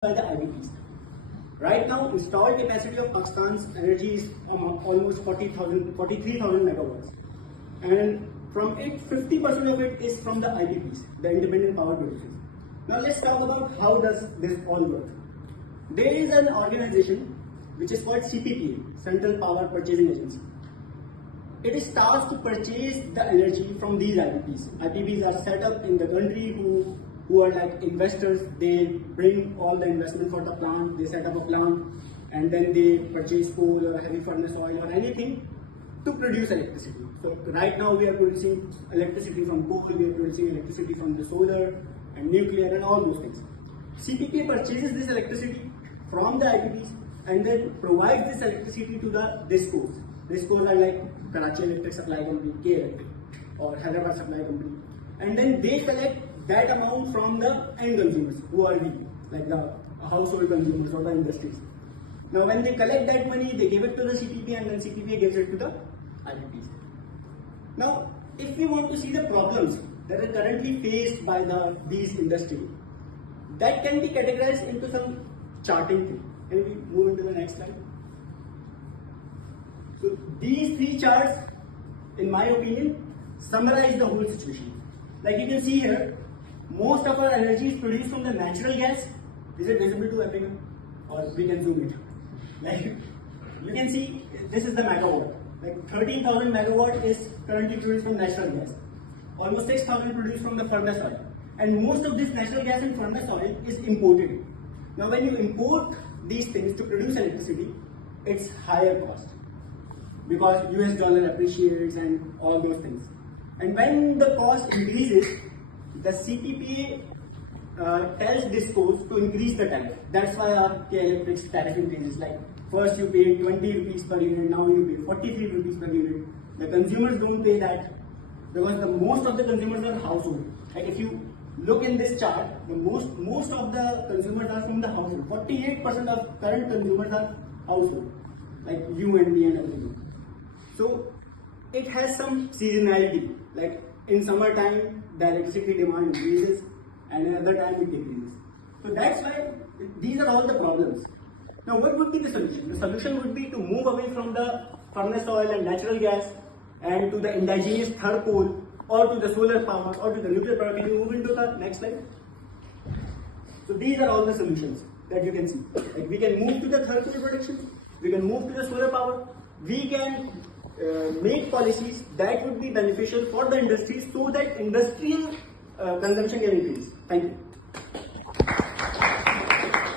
by the IPPs. Right now, installed capacity of Pakistan's energy is almost 43,000 megawatts. And from it, 50% of it is from the IPPs, the independent power producers. Now let's talk about how does this all work. There is an organization which is called CPPA, Central Power Purchasing Agency. It is tasked to purchase the energy from these IPPs. IPPs are set up in the country who are like investors. They bring all the investment for the plant, they set up a plant, and then they purchase coal or heavy furnace oil or anything to produce electricity. So right now we are producing electricity from coal, we are producing electricity from the solar and nuclear and all those things. CPPA purchases this electricity from the IPPs and then provides this electricity to the DISCOs. DISCOs are like Karachi Electric Supply Company, K Electric, or Hyderabad Supply Company. And then they collect that amount from the end consumers, who are we, like the household consumers or the industries. Now when they collect that money, they give it to the CPPA and then CPPA gives it to the IPPs. Now, if we want to see the problems that are currently faced by these industries, that can be categorized into some charting thing. Can we move into the next slide? So these three charts, in my opinion, summarize the whole situation. Like you can see here, most of our energy is produced from the natural gas. Is it visible to everyone? Or we can zoom it. Like you can see, this is the megawatt. Like 13,000 megawatt is currently produced from natural gas. Almost 6,000 produced from the furnace oil. And most of this natural gas and furnace oil is imported. Now when you import these things to produce electricity, it's higher cost, because US dollar appreciates and all those things. And when the cost increases, the CPPA tells DISCOs to increase the tariff. That's why our K Electric's tariff increases. Like first you paid 20 rupees per unit, now you pay 43 rupees per unit. The consumers don't pay that because most of the consumers are household. Like if you look in this chart, the most of the consumers are from the household. 48% of current consumers are household, like you and me and everyone. So it has some seasonality. Like in summertime, the electricity demand increases, and in other time it decreases. So that's why these are all the problems. Now, what would be the solution? The solution would be to move away from the furnace oil and natural gas and to the indigenous third coal, or to the solar power, or to the nuclear power. Can you move into the next slide? So these are all the solutions that you can see. Like we can move to the third coal production, we can move to the solar power, we can make policies that would be beneficial for the industry so that industrial consumption can increase. Thank you.